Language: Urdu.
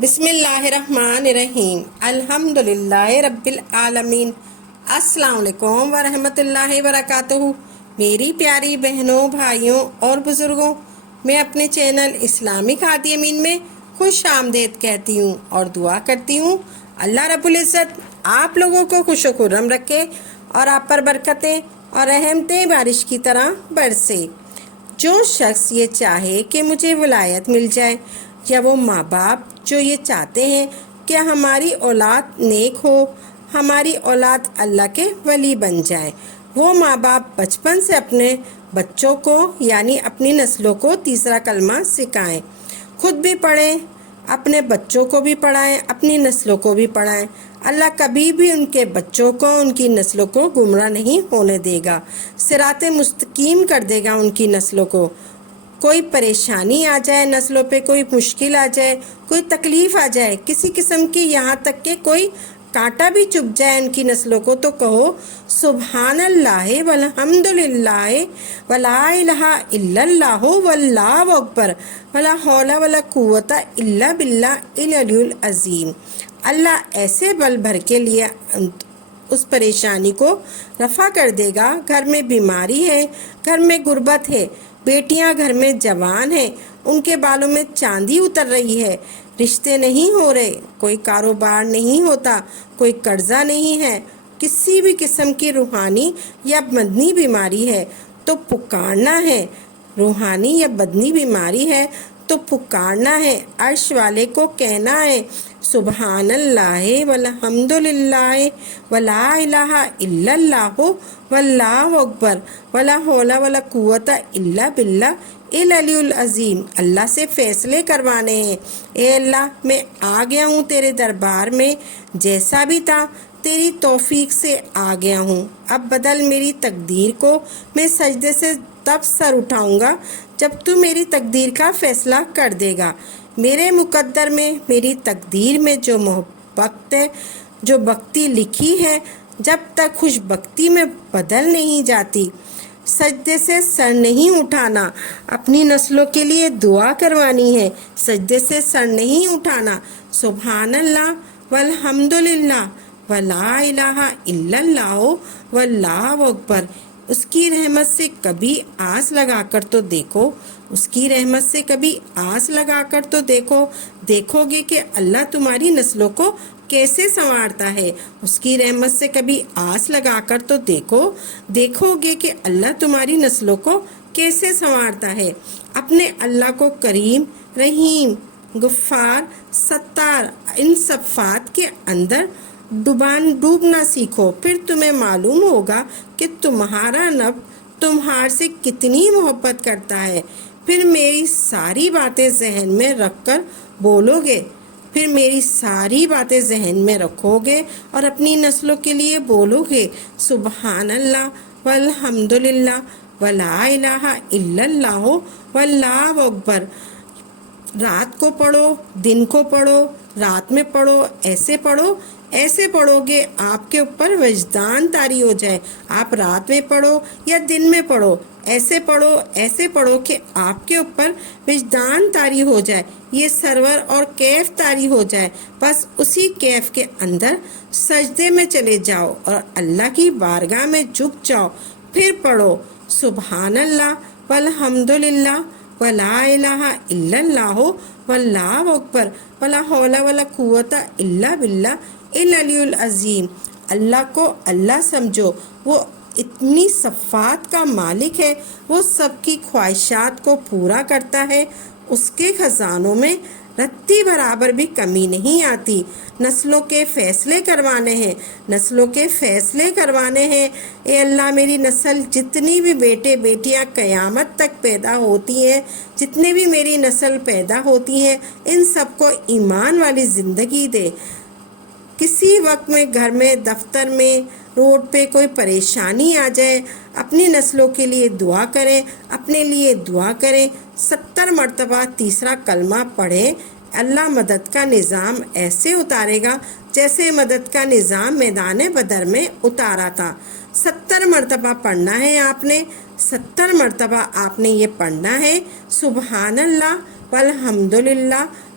بسم اللہ الرحمن الرحیم الحمدللہ رب العالمین۔ السلام علیکم ورحمۃ اللہ وبرکاتہ۔ میری پیاری بہنوں، بھائیوں اور بزرگوں، میں اپنے چینل اسلامک ہادی امین میں خوش آمدید کہتی ہوں اور دعا کرتی ہوں اللہ رب العزت آپ لوگوں کو خوش و خرم رکھے اور آپ پر برکتیں اور رحمتیں بارش کی طرح برسے۔ جو شخص یہ چاہے کہ مجھے ولایت مل جائے، یا وہ ماں باپ جو یہ چاہتے ہیں کہ ہماری اولاد نیک ہو، ہماری اولاد اللہ کے ولی بن جائے، وہ ماں باپ بچپن سے اپنے بچوں کو یعنی اپنی نسلوں کو تیسرا کلمہ سکھائیں، خود بھی پڑھیں، اپنے بچوں کو بھی پڑھائیں، اپنی نسلوں کو بھی پڑھائیں۔ اللہ کبھی بھی ان کے بچوں کو، ان کی نسلوں کو گمراہ نہیں ہونے دے گا، صراط مستقیم کر دے گا ان کی نسلوں کو۔ کوئی پریشانی آ جائے نسلوں پہ، کوئی مشکل آ جائے، کوئی تکلیف آ جائے کسی قسم کی، یہاں تک کہ کوئی کانٹا بھی چبھ جائے ان کی نسلوں کو، تو کہو سبحان اللہ والحمد للہ ولا الہ الا اللہ واللہ اکبر ولا حول ولا قوت الا باللہ العلی العظیم۔ اللہ ایسے بل بھر کے لیے اس پریشانی کو رفع کر دے گا۔ گھر میں بیماری ہے، گھر میں غربت ہے، بیٹیاں گھر میں جوان ہیں، ان کے بالوں میں چاندی اتر رہی ہے، رشتے نہیں ہو رہے، کوئی کاروبار نہیں ہوتا، کوئی قرضہ نہیں ہے، کسی بھی قسم کی روحانی یا بدنی بیماری ہے تو پکارنا ہے۔ روحانی یا بدنی بیماری ہے تو پکارنا ہے، عرش والے کو کہنا ہے سبحان اللہ والحمد للہ ولا الہ الا اللہ واللہ اکبر ولا حول ولا قوت الا باللہ العلی العظیم۔ اللہ سے فیصلے کروانے ہیں۔ اے اللہ، میں آ گیا ہوں تیرے دربار میں، جیسا بھی تھا تیری توفیق سے آ گیا ہوں، اب بدل میری تقدیر کو۔ میں سجدے سے تب سر اٹھاؤں گا جب تو میری تقدیر کا فیصلہ کر دے گا۔ میرے مقدر میں، میری تقدیر میں جو محبت ہے، جو بختی لکھی ہے، جب تک خوش بختی میں بدل نہیں جاتی، سجدے سے سر نہیں اٹھانا۔ اپنی نسلوں کے لیے دعا کروانی ہے، سجدے سے سر نہیں اٹھانا۔ سبحان اللہ والحمد للہ ولا الہ الا اللہ واللہ اکبر۔ اس کی رحمت سے کبھی آس لگا کر تو دیکھو، اس کی رحمت سے کبھی آس لگا کر تو دیکھو گے کہ اللہ تمہاری نسلوں کو کیسے سنوارتا ہے۔ اس کی رحمت سے کبھی آس لگا کر تو دیکھو گے کہ اللہ تمہاری نسلوں کو کیسے سنوارتا ہے۔ اپنے اللہ کو کریم، رحیم، غفار، ستار ان صفات کے اندر ڈوبنا سیکھو، پھر تمہیں معلوم ہوگا کہ تمہارا رب تمہار سے کتنی محبت کرتا ہے۔ پھر میری ساری باتیں ذہن میں رکھ کر بولو گے، پھر میری ساری باتیں ذہن میں رکھو گے اور اپنی نسلوں کے لیے بولو گے سبحان اللہ والحمد للہ ولا الہ الا اللہ واللہ اکبر۔ رات کو پڑھو، دن کو پڑھو، رات میں پڑھو، ایسے پڑھو گے آپ کے اوپر وجدان طاری ہو جائے۔ آپ رات میں پڑھو یا دن میں پڑھو، ایسے پڑھو کہ آپ کے اوپر وجدان طاری ہو جائے، یہ سرور اور کیف طاری ہو جائے۔ بس اسی کیف کے اندر سجدے میں چلے جاؤ اور اللہ کی بارگاہ میں جھک جاؤ، پھر پڑھو سبحان اللہ والحمد للہ ولا الہ الا اللہ واللہ اکبر ولا حول ولا قوت الا باللہ العلی العظیم۔ اللہ کو اللہ سمجھو، وہ اتنی صفات کا مالک ہے، وہ سب کی خواہشات کو پورا کرتا ہے، اس کے خزانوں میں رتی برابر بھی کمی نہیں آتی۔ نسلوں کے فیصلے کروانے ہیں۔ اے اللہ، میری نسل جتنی بھی بیٹے بیٹیاں قیامت تک پیدا ہوتی ہیں، جتنے بھی میری نسل پیدا ہوتی ہیں، ان سب کو ایمان والی زندگی دے۔ کسی وقت میں گھر میں، دفتر میں، روڈ پہ کوئی پریشانی آ جائے، اپنی نسلوں کے لیے دعا کریں، اپنے لیے دعا کریں، 70 مرتبہ تیسرا کلمہ پڑھیں۔ اللہ مدد کا نظام ایسے اتارے گا جیسے مدد کا نظام میدان بدر میں اتارا تھا۔ 70 مرتبہ پڑھنا ہے آپ نے، 70 مرتبہ آپ نے یہ پڑھنا ہے سبحان اللہ والحمد للہ